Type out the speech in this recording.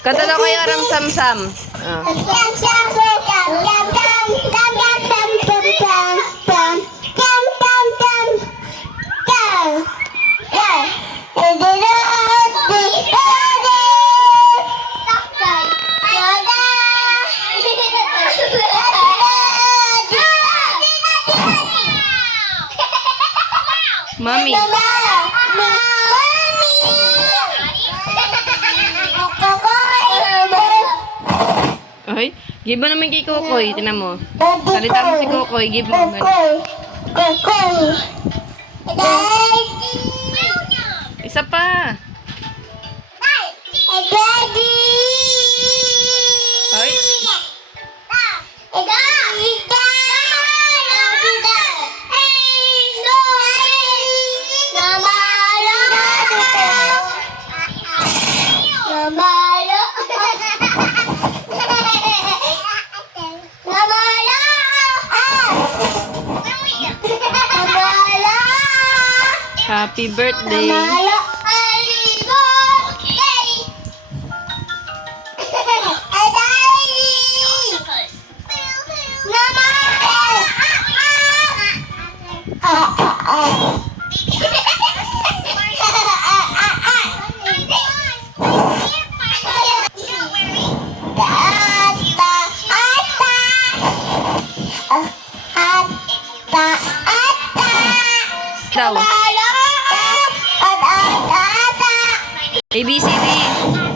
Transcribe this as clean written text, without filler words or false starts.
Kanta daw kayo orang sam-sam. Mami. Ay, give mo naman kay Kokoy. Tinan mo. Salita mo si Kokoy. Give mo. Isa pa. Ay. Happy birthday. Daw. ABCD.